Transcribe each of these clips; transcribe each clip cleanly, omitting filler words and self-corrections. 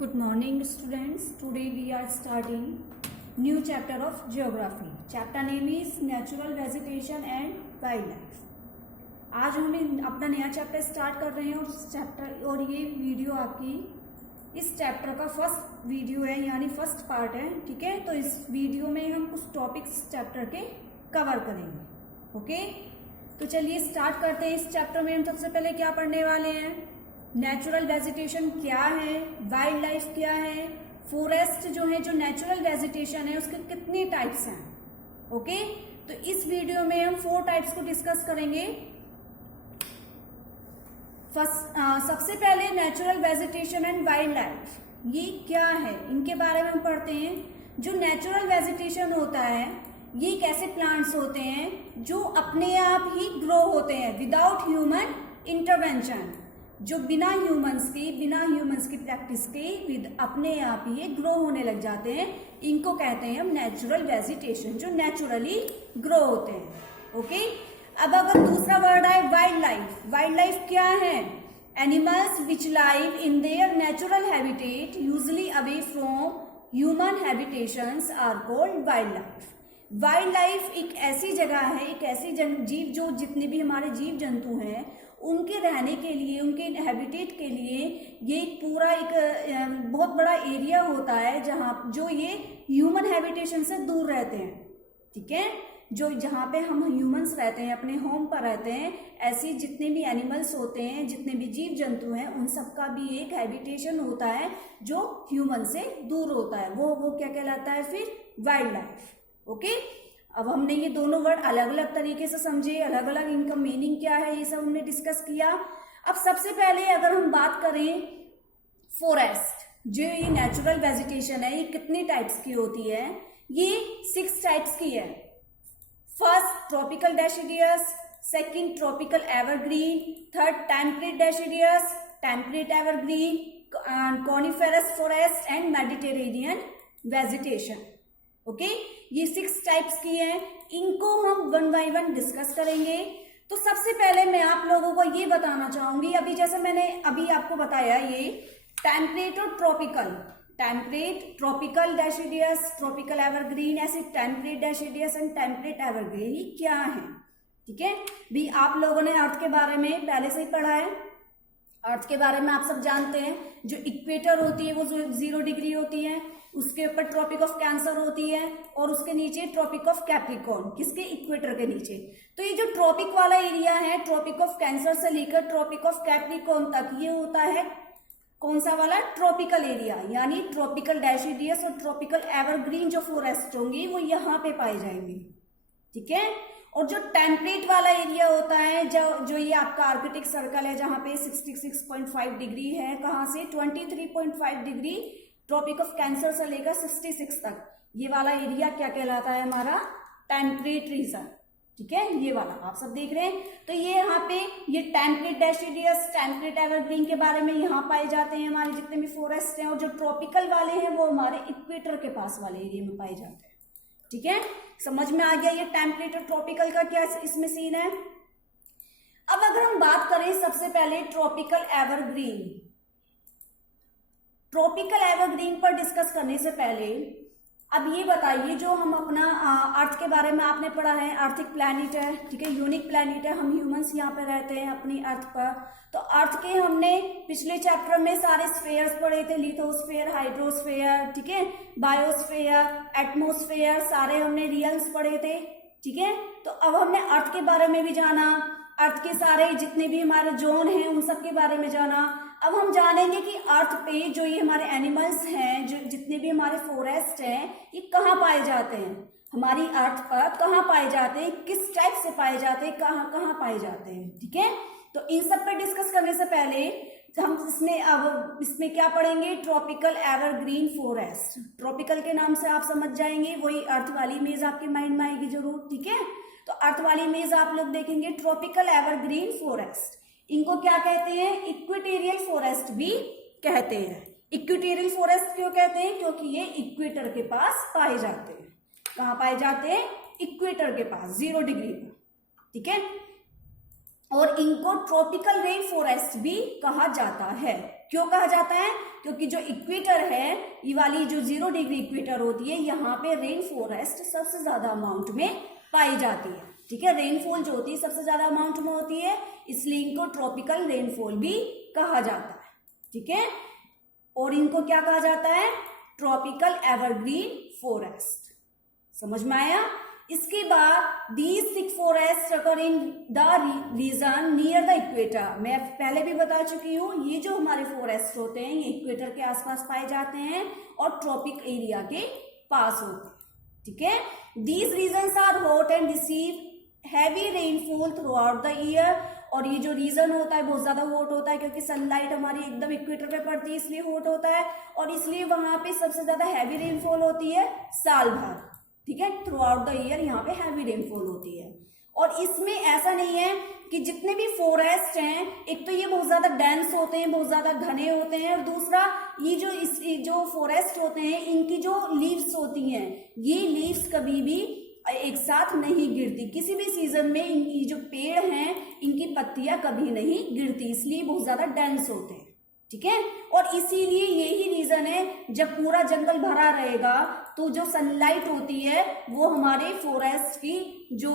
Good morning students. Today we are starting new chapter of geography. Chapter name is natural vegetation and wildlife. आज हम अपना नया chapter start कर रहे हैं और ये वीडियो आपकी इस चैप्टर का फर्स्ट वीडियो है, यानी फर्स्ट पार्ट है. ठीक है, तो इस वीडियो में हम कुछ टॉपिक्स चैप्टर के कवर करेंगे. ओके, तो चलिए स्टार्ट करते हैं. इस चैप्टर में हम सबसे पहले क्या पढ़ने वाले हैं? नेचुरल वेजिटेशन क्या है, वाइल्ड लाइफ क्या है, फॉरेस्ट जो है, जो नेचुरल वेजिटेशन है उसके कितने टाइप्स हैं. ओके, तो इस वीडियो में हम 4 टाइप्स को डिस्कस करेंगे. सबसे पहले natural vegetation and wild life, ये क्या है, इनके बारे में हम पढ़ते हैं. जो नेचुरल वेजिटेशन होता है ये एक ऐसे प्लांट्स होते हैं जो अपने आप ही ग्रो होते हैं विदाउट ह्यूमन इंटरवेंशन, जो बिना ह्यूमंस की प्रैक्टिस के अपने आप ही ग्रो होने लग जाते हैं. इनको कहते हैं हम नेचुरल वेजिटेशन, जो नेचुरली ग्रो होते हैं. ओके, अब अगर दूसरा वर्ड आए वाइल्ड लाइफ. वाइल्ड लाइफ क्या है? Animals which live in their natural habitat usually away from human habitations are called wildlife. Wildlife एक ऐसी जगह है, एक ऐसी जीव, जो जितने भी हमारे जीव जंतु हैं उनके रहने के लिए, उनके हैबिटेट के लिए ये पूरा एक बहुत बड़ा एरिया होता है जहाँ जो ये ह्यूमन हैबिटेशन से दूर रहते हैं. ठीक है, जो जहाँ पे हम ह्यूमंस रहते हैं, अपने होम पर रहते हैं, ऐसी जितने भी एनिमल्स होते हैं, जितने भी जीव जंतु हैं, उन सबका भी एक हैबिटेशन होता है जो ह्यूमन से दूर होता है. वो क्या कहलाता है फिर? Wild life. ओके, अब हमने ये दोनों वर्ड अलग अलग तरीके से समझे, अलग अलग इनका मीनिंग क्या है, ये सब हमने डिस्कस किया. अब सबसे पहले अगर हम बात करें फॉरेस्ट, जो ये नेचुरल वेजिटेशन है, ये कितने टाइप्स की होती है? ये 6 टाइप्स की है. First tropical deciduous, second tropical evergreen, third temperate deciduous, temperate evergreen, coniferous forest and Mediterranean vegetation. Okay, ये 6 टाइप्स की हैं. इनको हम 1 बाय 1 डिस्कस करेंगे. तो सबसे पहले मैं आप लोगों को ये बताना चाहूंगी, अभी जैसे मैंने अभी आपको बताया, ये टेम्परेट और tropical, temperate, tropical deciduous, tropical evergreen, ऐसे temperate deciduous and temperate evergreen, ये क्या है? ठीक है, भी आप लोगों ने अर्थ के बारे में पहले से ही पढ़ा है. अर्थ के बारे में आप सब जानते हैं, जो इक्वेटर होती है वो 0 डिग्री होती है, उसके ऊपर ट्रॉपिक ऑफ कैंसर होती है और उसके नीचे ट्रॉपिक ऑफ कैप्रिकॉर्न, किसके? इक्वेटर के नीचे. तो ये जो ट्रॉपिक वाला एरिया है, ट्रॉपिक ऑफ कैंसर से लेकर ट्रॉपिक ऑफ कैप्रिकॉर्न तक, ये होता है कौन सा वाला? Tropical area. यानी ट्रॉपिकल डेसिडियस और ट्रॉपिकल एवरग्रीन जो फॉरेस्ट होंगी वो यहाँ पे पाए जाएंगे. ठीक है, और जो टेम्परेट वाला एरिया होता है, जो ये आपका आर्कटिक सर्कल है, जहाँ पे 66.5 डिग्री है, कहाँ से? 23.5 डिग्री ट्रॉपिक ऑफ कैंसर से लेकर 66 तक, ये वाला एरिया क्या कहलाता है? हमारा टेम्परेट रीजन. ठीक है, ये वाला आप सब देख रहे हैं. तो ये यहाँ पे ये टेम्परेट डेसिडियस, टेम्परेट एवरग्रीन के बारे में यहाँ पाए जाते हैं हमारे जितने भी फॉरेस्ट हैं. और जो ट्रॉपिकल वाले हैं वो हमारे इक्वेटर के पास वाले एरिया में पाए जाते हैं. ठीक है, समझ में आ गया ये टेम्परेट और ट्रॉपिकल का क्या इसमें सीन है. अब अगर हम बात करें सबसे पहले ट्रॉपिकल एवरग्रीन, ट्रॉपिकल एवरग्रीन पर डिस्कस करने से पहले अब ये बताइए, जो हम अपना अर्थ के बारे में आपने पढ़ा है, अर्थ एक प्लैनेट है. ठीक है, यूनिक प्लैनेट है. हम ह्यूमंस यहाँ पे रहते हैं अपनी अर्थ पर. तो अर्थ के हमने पिछले चैप्टर में सारे स्फेयर्स पढ़े थे, लिथोस्फेयर, हाइड्रोस्फेयर, ठीक है, बायोस्फेयर, एटमोस्फेयर, सारे हमने रियल्स पढ़े थे. ठीक है, तो अब हमने अर्थ के बारे में भी जाना, अर्थ के सारे जितने भी हमारे जोन हैं उन सब के बारे में जाना. अब हम जानेंगे कि अर्थ पे जो ये हमारे एनिमल्स हैं, जो जितने भी हमारे फॉरेस्ट हैं, ये कहाँ पाए जाते हैं, हमारी अर्थ पर कहाँ पाए जाते हैं, किस टाइप से पाए जाते हैं, कहाँ कहाँ पाए जाते हैं. ठीक है, तो इन सब पे डिस्कस करने से पहले हम इसमें क्या पढ़ेंगे? Tropical evergreen forest. ट्रॉपिकल के नाम से आप समझ जाएंगे, वही अर्थ वाली इमेज आपके माइंड में आएगी जरूर. ठीक है, तो अर्थ वाली इमेज आप लोग देखेंगे, ट्रॉपिकल एवरग्रीन फॉरेस्ट. इनको क्या कहते हैं? इक्वेटोरियल फॉरेस्ट भी कहते हैं. इक्वेटोरियल फॉरेस्ट क्यों कहते हैं? क्योंकि ये इक्वेटर के पास पाए जाते हैं. कहाँ पाए जाते हैं? इक्वेटर के पास, 0 डिग्री पर. ठीक है, और इनको ट्रॉपिकल रेन फॉरेस्ट भी कहा जाता है. क्यों कहा जाता है? क्योंकि जो इक्वेटर है, ये वाली जो 0 डिग्री इक्वेटर होती है, यहाँ पे रेन फॉरेस्ट सबसे ज्यादा अमाउंट में पाई जाती है। ठीक है, रेनफॉल जो होती है सबसे ज्यादा अमाउंट में होती है, इसलिए इनको ट्रॉपिकल रेनफॉल भी कहा जाता है। ठीक है, और इनको क्या कहा जाता है? Tropical evergreen forest. समझ में आया? इसके बाद these thick forest occur in the region near the equator. मैं पहले भी बता चुकी हूँ, ये जो हमारे फॉरेस्ट होते हैं ये इक्वेटर के आसपास पाए जाते हैं और ट्रॉपिक एरिया के पास होते हैं। ठीक है, these regions are hot and receive heavy rainfall throughout the year. और ये जो रीजन होता है बहुत ज्यादा हॉट होता है, क्योंकि सनलाइट हमारी एकदम इक्वेटर पे पड़ती है, इसलिए हॉट होता है, और इसलिए वहां पे सबसे ज्यादा हैवी रेनफॉल होती है साल भर। ठीक है, थ्रू आउट द ईयर यहाँ पे हैवी रेनफॉल होती है। और इसमें ऐसा नहीं है कि जितने भी फॉरेस्ट हैं, एक तो ये बहुत ज्यादा डेंस होते हैं, बहुत ज्यादा घने होते हैं, और दूसरा ये जो फॉरेस्ट होते हैं इनकी जो लीव्स होती हैं, ये लीव्स कभी भी एक साथ नहीं गिरती। किसी भी सीजन में इनकी जो पेड़ हैं इनकी पत्तियां कभी नहीं गिरती, इसलिए बहुत ज्यादा डेंस होते हैं। ठीक है, और इसीलिए यही रीजन है, जब पूरा जंगल भरा रहेगा तो जो सनलाइट होती है वो हमारे फॉरेस्ट की जो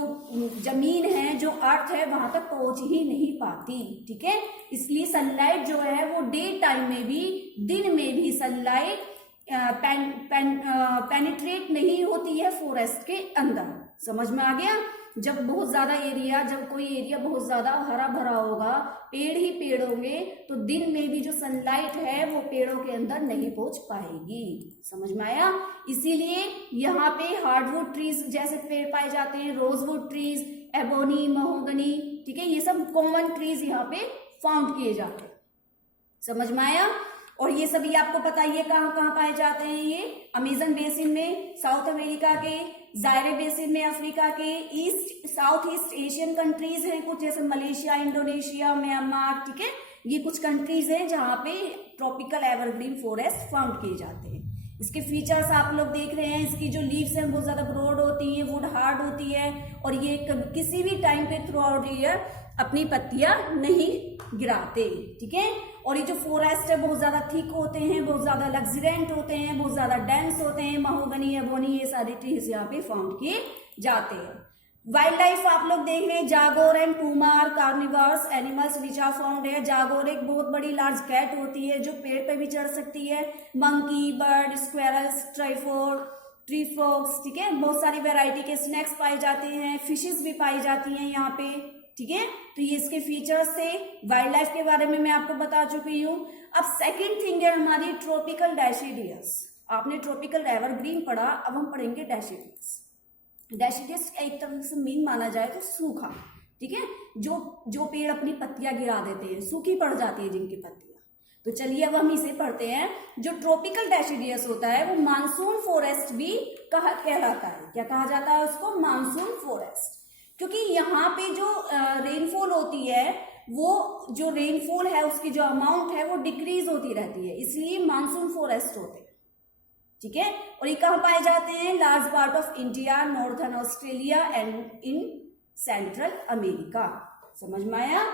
जमीन है, जो अर्थ है, वहां तक पहुंच ही नहीं पाती। ठीक है, इसलिए सनलाइट जो है वो डे टाइम में भी, दिन में भी सनलाइट पेनिट्रेट नहीं होती है फॉरेस्ट के अंदर। समझ में आ गया? जब बहुत ज्यादा एरिया, जब कोई एरिया बहुत ज्यादा हरा भरा होगा, पेड़ ही पेड़ होंगे, तो दिन में भी जो सनलाइट है वो पेड़ों के अंदर नहीं पहुंच पाएगी। समझ में आया? इसीलिए यहाँ पे हार्डवुड ट्रीज जैसे पेड़ पाए जाते हैं, रोजवुड ट्रीज, एबोनी, महोगनी, ठीक है, ये सब कॉमन ट्रीज यहाँ पे फाउंड किए जाते हैं। समझ में आया? और ये सभी आपको पता ही है कहाँ कहाँ पाए जाते हैं। ये अमेजन बेसिन में साउथ अमेरिका के, जायरे बेसिन में अफ्रीका के, east south east Asian countries हैं कुछ, जैसे मलेशिया, इंडोनेशिया, म्यांमार। ठीक है, ये कुछ कंट्रीज हैं जहाँ पे ट्रॉपिकल एवरग्रीन फॉरेस्ट फाउंड किए जाते हैं। इसके फीचर्स आप लोग देख रहे हैं, इसकी जो लीव्स हैं बहुत ज्यादा ब्रॉड होती है, वुड हार्ड होती है, और ये किसी भी टाइम पे थ्रू आउट ईयर अपनी पत्तियां नहीं गिराते। ठीक है, और ये जो फॉरेस्ट है बहुत ज्यादा थिक होते हैं, बहुत ज्यादा लग्जरेंट होते हैं, बहुत ज्यादा डेंस होते हैं। महोगनी, एबोनी, ये सारे ट्रीज यहाँ पे फाउंड किए जाते हैं। वाइल्ड लाइफ आप लोग देख रहे हैं, jaguar and puma are carnivores animals which are found है। जागोर एक बहुत बड़ी लार्ज कैट होती है जो पेड़ पे भी चढ़ सकती है। Monkey, bird, squirrels, tree frogs, ठीक है, बहुत सारी वेराइटी के स्नैक्स पाए जाते हैं। फिशेस भी पाई जाती हैं यहाँ पे। ठीक है, तो ये इसके फीचर्स थे। वाइल्ड लाइफ के बारे में मैं आपको बता चुकी हूँ। अब सेकंड थिंग है हमारी ट्रॉपिकल डैशिडियस। आपने ट्रॉपिकल एवरग्रीन पढ़ा, अब हम पढ़ेंगे डैशिडियस। डैशिडियस एक तरह से मीन माना जाए तो सूखा। ठीक है, जो पेड़ अपनी पत्तियां गिरा देते हैं, सूखी पड़ जाती है जिनकी पत्तियां। तो चलिए अब हम इसे पढ़ते हैं। जो ट्रॉपिकल डैशिडियस होता है वो मानसून फॉरेस्ट भी कहलाता है। क्या कहा जाता है उसको? Monsoon forest. क्योंकि यहाँ पे जो रेनफॉल होती है, वो जो रेनफॉल है उसकी जो अमाउंट है वो डिक्रीज होती रहती है, इसलिए मानसून फॉरेस्ट होते हैं। ठीक है, और ये कहाँ पाए जाते हैं? Large part of India, northern Australia and in central America. समझ में आया?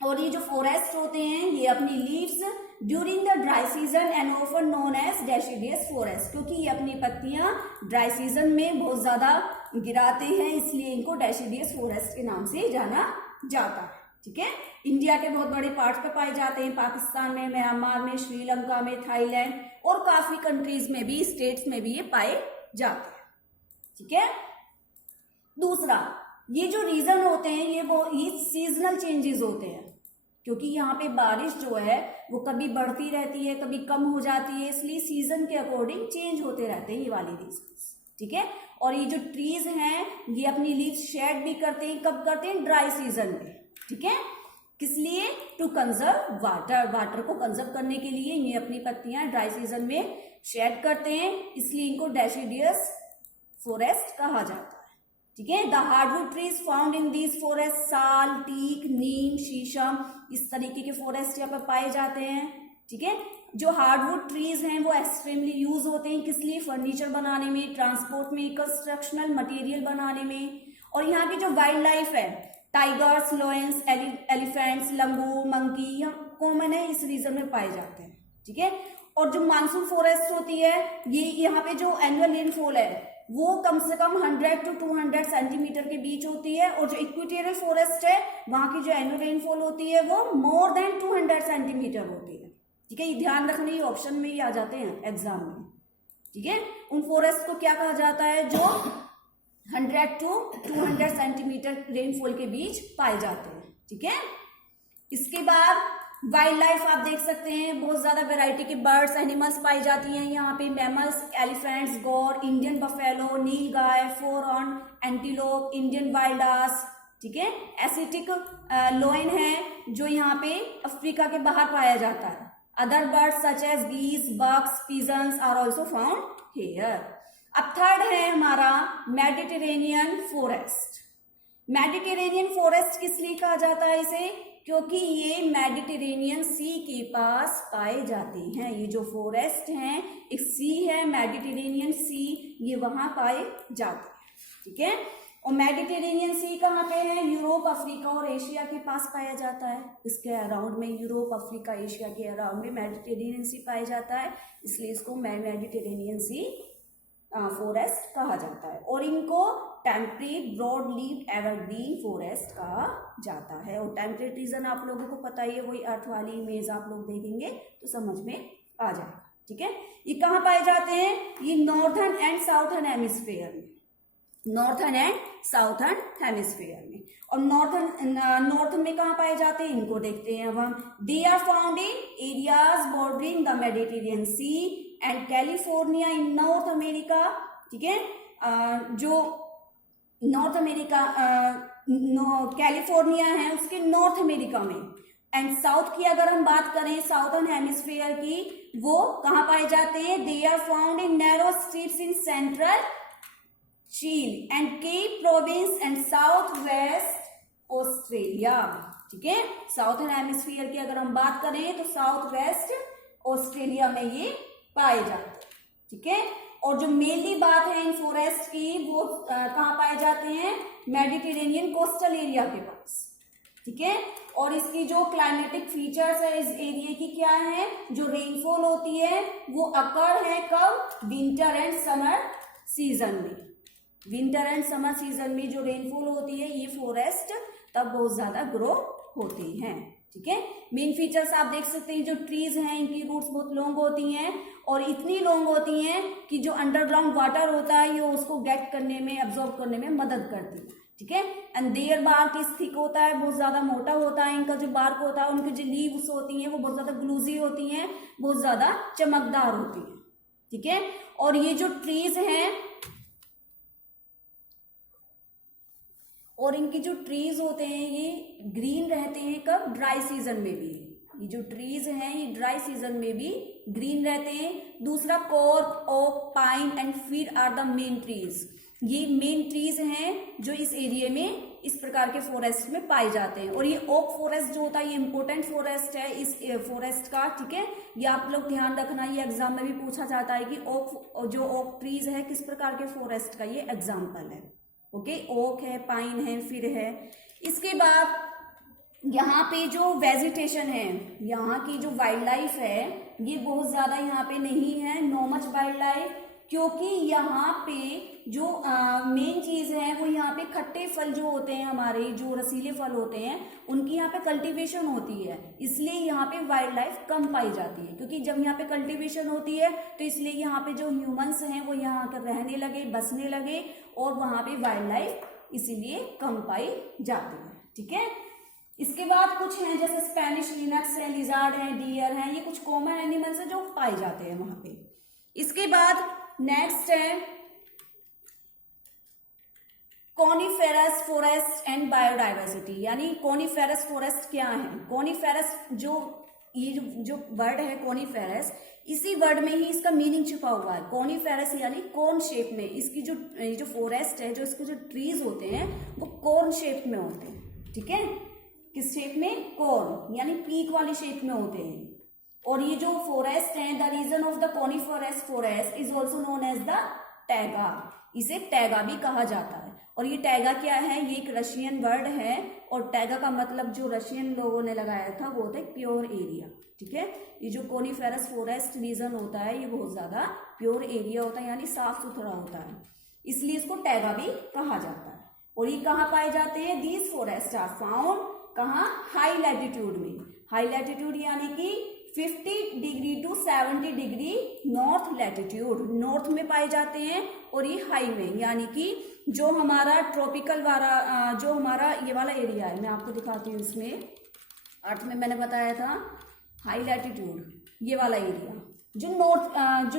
और ये जो फॉरेस्ट होते हैं ये अपनी leaves during the dry season and often known as deciduous forest, क्योंकि ये अपनी पत्तियां ड्राई सीजन में बहुत ज्यादा गिराते हैं, इसलिए इनको डैशिडियस फॉरेस्ट के नाम से जाना जाता है। ठीक है, इंडिया के बहुत बड़े पार्ट पे पाए जाते हैं, पाकिस्तान में, म्यांमार में, श्रीलंका में, थाईलैंड और काफी कंट्रीज में भी, स्टेट्स में भी ये पाए जाते हैं। ठीक है, दूसरा, ये जो रीजन होते हैं ये सीजनल चेंजेस होते हैं, क्योंकि यहाँ पे बारिश जो है वो कभी बढ़ती रहती है, कभी कम हो जाती है, इसलिए सीजन के अकॉर्डिंग चेंज होते रहते हैं ये वाली रीजन्स। ठीक है, और ये जो ट्रीज हैं ये अपनी लीव्स शेड भी करते हैं। कब करते हैं? ड्राई सीजन में। ठीक है, किस लिए? टू कंजर्व वाटर को कंजर्व करने के लिए ये अपनी पत्तियां ड्राई सीजन में शेड करते हैं, इसलिए इनको डैशिडियस फॉरेस्ट कहा जाता है। ठीक है, the hardwood trees found in these forest, साल, टीक, नीम, शीशम, इस तरीके के फॉरेस्ट यहाँ पर पाए जाते हैं। ठीक है, जो हार्डवुड ट्रीज हैं वो एक्सट्रीमली यूज होते हैं, किस लिए? फर्नीचर बनाने में, ट्रांसपोर्ट में, कंस्ट्रक्शनल मटेरियल बनाने में। और यहाँ की जो वाइल्ड लाइफ है, टाइगर्स, लायंस, एलिफेंट्स, लंगूर, मंकी, कॉमन है, इस रीजन में पाए जाते हैं, ठीक है। और जो मानसून फॉरेस्ट होती है, ये यहाँ पे जो एनुअल रेनफॉल है वो कम से कम 100 to 200 सेंटीमीटर के बीच होती है, और जो इक्वेटोरियल फॉरेस्ट है वहां की जो एनुअल रेनफॉल होती है वो मोर देन 200 सेंटीमीटर होती है, ठीक है। ये ध्यान रखने, ये ऑप्शन में ही आ जाते हैं एग्जाम में, ठीक है। उन फॉरेस्ट को क्या कहा जाता है जो 100 to 200 सेंटीमीटर रेनफॉल के बीच पाए जाते हैं, ठीक है। इसके बाद वाइल्ड लाइफ आप देख सकते हैं, बहुत ज्यादा वैरायटी के बर्ड्स एनिमल्स पाई जाती हैं यहाँ पे। Mammals, elephants, gaur, Indian buffalo, nilgai, four horn antelope, Indian wild ass, ठीक है। एसिटिक लोइन है जो यहाँ पे अफ्रीका के बाहर पाया जाता है। Other birds such as bees, bugs, pigeons are also found here. अब थर्ड है हमारा मेडिटेरेनियन फॉरेस्ट। मेडिटेरेनियन फॉरेस्ट किस लिए कहा जाता है इसे, क्योंकि ये मेडिटेरेनियन सी के पास पाए जाते हैं। ये जो फॉरेस्ट हैं, एक सी है मेडिटेरेनियन सी, ये वहां पाए जाते हैं, ठीक है। और मेडिटेरेनियन सी कहाँ पे है, यूरोप, अफ्रीका और एशिया के पास पाया जाता है। इसके अराउंड में यूरोप, अफ्रीका, एशिया के अराउंड में मेडिटेरेनियन सी पाया जाता है, इसलिए इसको मेडिटेरेनियन सी फॉरेस्ट कहा जाता है। और इनको temperate broad leaved evergreen forest कहा जाता है। और टेम्परेट रीजन आप लोगों को पता ही है, वही अर्थ वाली इमेज आप लोग देखेंगे तो समझ में आ जाएगा, ठीक है। ये कहाँ पाए जाते हैं, ये नॉर्थर्न एंड साउथर्न हेमिस्फीयर में, नॉर्थर्न एंड साउथर्न हेमिस्फीयर में। और नॉर्थर्न में कहाँ पाए जाते हैं, इनको देखते हैं अब हम। They are found in areas bordering the Mediterranean sea and California in North America, ठीक है। जो नॉर्थ अमेरिका, कैलिफोर्निया है उसके नॉर्थ अमेरिका में। एंड साउथ की अगर हम बात करें, साउथर्न हेमिस्फीयर की, वो कहाँ पाए जाते हैं, they are found in narrow strips in central Chile and Cape Province and south west Australia, ठीक है। साउथर्न हेमिस्फीयर की अगर हम बात करें तो साउथ वेस्ट ऑस्ट्रेलिया में ये पाए जाते हैं, ठीक है। और जो मेनली बात है इन फॉरेस्ट की, वो कहाँ पाए जाते हैं, मेडिटेरेनियन कोस्टल एरिया के पास, ठीक है। और इसकी जो क्लाइमेटिक फीचर्स है इस एरिया की क्या है, जो रेनफॉल होती है वो अकर है कब, विंटर एंड समर सीजन में। विंटर एंड समर सीजन में जो रेनफॉल होती है ये फॉरेस्ट तब बहुत ज्यादा ग्रो होती हैं, ठीक है। मेन फीचर्स आप देख सकते हैं, जो ट्रीज हैं इनकी रूट्स बहुत लॉन्ग होती हैं, और इतनी लॉन्ग होती हैं कि जो अंडरग्राउंड वाटर होता है ये उसको गेट करने में, एब्जॉर्ब करने में मदद करती है, ठीक है। And their bark is thick होता है, बहुत ज्यादा मोटा होता है इनका जो बार्क होता है। उनकी जो लीव्स होती हैं वो बहुत ज्यादा ग्लूजी होती हैं, बहुत ज्यादा चमकदार होती है, ठीक है। और ये जो ट्रीज हैं, और इनकी जो ट्रीज होते हैं ये ग्रीन रहते हैं कब, ड्राई सीजन में भी। ये जो ट्रीज हैं ये ड्राई सीजन में भी ग्रीन रहते हैं। दूसरा, cork, oak, pine and fir are the main trees. ये मेन ट्रीज हैं जो इस एरिया में, इस प्रकार के फॉरेस्ट में पाए जाते हैं। और ये ओक फॉरेस्ट जो होता है ये इंपॉर्टेंट फॉरेस्ट है इस फॉरेस्ट का, ठीक है। ये आप लोग ध्यान रखना, ये एग्जाम में भी पूछा जाता है कि ओक, जो ओक ट्रीज है किस प्रकार के फॉरेस्ट का ये एग्जाम्पल है, ओके। ओक है, पाइन है, फिर है। इसके बाद यहाँ पे जो वेजिटेशन है, यहाँ की जो वाइल्ड लाइफ है ये बहुत ज्यादा यहाँ पे नहीं है, नो मच वाइल्ड लाइफ, क्योंकि यहाँ पे जो मेन चीज है वो यहाँ पे खट्टे फल जो होते हैं, हमारे जो रसीले फल होते हैं उनकी यहाँ पे कल्टीवेशन होती है, इसलिए यहाँ पे वाइल्ड लाइफ कम पाई जाती है। क्योंकि जब यहाँ पे कल्टीवेशन होती है तो इसलिए यहाँ पे जो ह्यूमंस हैं वो यहाँ आकर रहने लगे, बसने लगे, और वहां पे वाइल्ड लाइफ इसीलिए कम पाई जाती है, ठीक है। इसके बाद कुछ हैं जैसे स्पेनिश लिनक्स है, लिजार्ड है, डियर है, ये कुछ कॉमन एनिमल्स है जो पाए जाते हैं वहां पे। इसके बाद नेक्स्ट है कॉनिफेरस फॉरेस्ट एंड बायोडाइवर्सिटी, यानी कॉनिफेरस फॉरेस्ट क्या है। कॉनिफेरस जो ये जो वर्ड है कॉनिफेरस, इसी वर्ड में ही इसका मीनिंग छुपा हुआ है। कॉनिफेरस यानी कॉर्न शेप में, इसकी जो फॉरेस्ट है, जो इसके जो ट्रीज होते हैं वो कॉर्न शेप में होते हैं, ठीक है। किस शेप में, कॉर्न, यानी पीक वाली शेप में होते हैं। और ये जो फॉरेस्ट है, the region of the coniferous forest is also known as the taiga, इसे टैगा भी कहा जाता है। और ये टैगा क्या है, ये एक रशियन वर्ड है और टैगा का मतलब जो रशियन लोगों ने लगाया था वो होता है प्योर एरिया। ठीक है, ये जो कोनिफेरस फॉरेस्ट रीजन होता है ये बहुत ज्यादा प्योर एरिया होता है, यानी साफ सुथरा होता है, इसलिए इसको टैगा भी कहा जाता है। और ये कहाँ पाए जाते हैं, दीज फॉरेस्ट आर फाउंड कहाँ, हाई लैटिट्यूड में। हाई लैटिट्यूड यानी कि 50 degree to 70 degree north latitude, north में पाए जाते हैं। और ये हाई में, यानी कि जो हमारा ट्रॉपिकल वाला जो हमारा ये वाला एरिया है, मैं आपको दिखाती हूँ, इसमें 8 में मैंने बताया था हाई लैटिट्यूड, ये वाला एरिया जो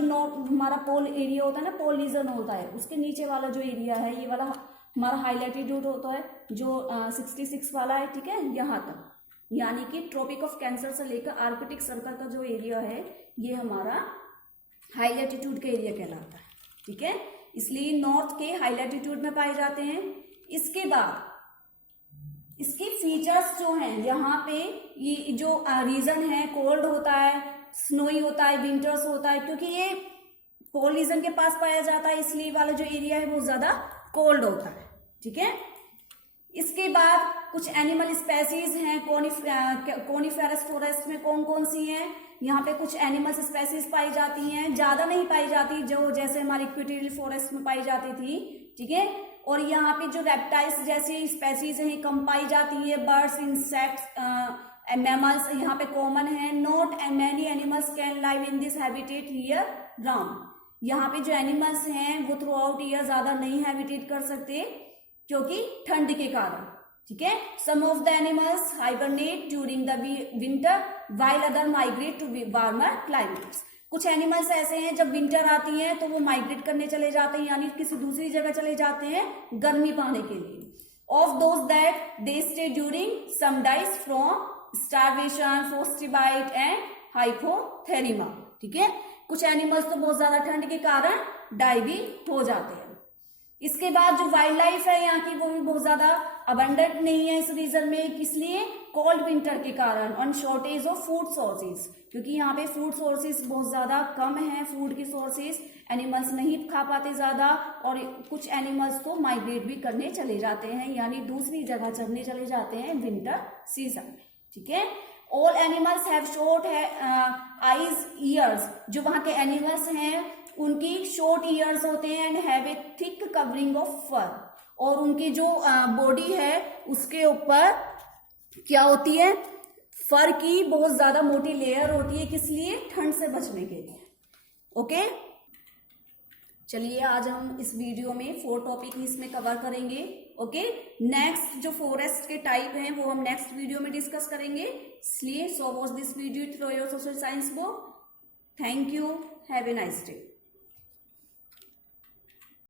नॉर्थ हमारा पोल एरिया होता है ना, पोल रीजन होता है, उसके नीचे वाला जो एरिया है ये वाला हमारा हाई लैटिट्यूड होता है, जो 66 वाला है। ठीक है, यहाँ तक, यानी कि ट्रॉपिक ऑफ कैंसर से लेकर आर्कटिक सर्कल का जो एरिया है ये हमारा हाई लैटिट्यूड का एरिया कहलाता है। ठीक है, इसलिए नॉर्थ के हाई लैटिट्यूड में पाए जाते हैं। इसके बाद इसके फीचर्स जो हैं, यहाँ पे ये जो रीजन है कोल्ड होता है, स्नोई होता है, विंटर्स होता है, क्योंकि ये पोल रीजन के पास पाया जाता है, इसलिए वाला जो एरिया है वो ज्यादा कोल्ड होता है। ठीक है, इसके बाद कुछ एनिमल स्पेसीज हैं कोनिफेरस फॉरेस्ट में, कौन कौन सी हैं, यहाँ पे कुछ एनिमल्स स्पेसीज पाई जाती हैं, ज्यादा नहीं पाई जाती, जो जैसे हमारी इक्वेटोरियल फॉरेस्ट में पाई जाती थी। ठीक है, और यहाँ पे जो रेप्टाइल्स जैसी स्पेसीज हैं कम पाई जाती है, बर्ड्स, इंसेक्ट्स, मैमल्स यहाँ पे कॉमन है। Not many animals can live in this habitat year round, यहाँ पे जो एनिमल्स हैं वो थ्रू आउट ईयर ज्यादा नहीं हैबिटेट कर सकते क्योंकि ठंड के कारण। ठीक है, some of the animals hibernate during the winter while other migrate to warmer climates. कुछ एनिमल्स ऐसे हैं जब विंटर आती है तो वो माइग्रेट करने चले जाते हैं, यानी किसी दूसरी जगह चले जाते हैं गर्मी पाने के लिए। Of those that they stay during some dies from starvation, frostbite and hypothermia. ठीक है, कुछ एनिमल्स तो बहुत ज्यादा ठंड के कारण डाई भी हो जाते हैं। इसके बाद जो वाइल्ड लाइफ है यहाँ की वो भी बहुत ज्यादा अबंडेंट नहीं है इस रीजन में, किसलिए, कोल्ड विंटर के कारण, on shortage of food sources, क्योंकि यहाँ पे फूड सोर्सेज बहुत ज्यादा कम है, फूड की सोर्सेज एनिमल्स नहीं खा पाते ज्यादा, और कुछ एनिमल्स तो माइग्रेट भी करने चले जाते हैं, यानी दूसरी जगह चढ़ने चले जाते हैं विंटर सीजन में। ठीक है, ऑल एनिमल्स हैव शॉर्ट है आईज ईयर्स, जो वहां के एनिमल्स हैं उनकी शॉर्ट ईयर्स होते हैं and have a thick covering of fur, और उनकी जो बॉडी है उसके ऊपर क्या होती है, फर की बहुत ज्यादा मोटी लेयर होती है, किस लिए, ठंड से बचने के लिए। ओके, चलिए आज हम इस वीडियो में 4 टॉपिक इसमें कवर करेंगे। ओके, नेक्स्ट जो फॉरेस्ट के टाइप हैं वो हम नेक्स्ट वीडियो में डिस्कस करेंगे, इसलिए so watch this video through your social science book. Thank you, have a nice day.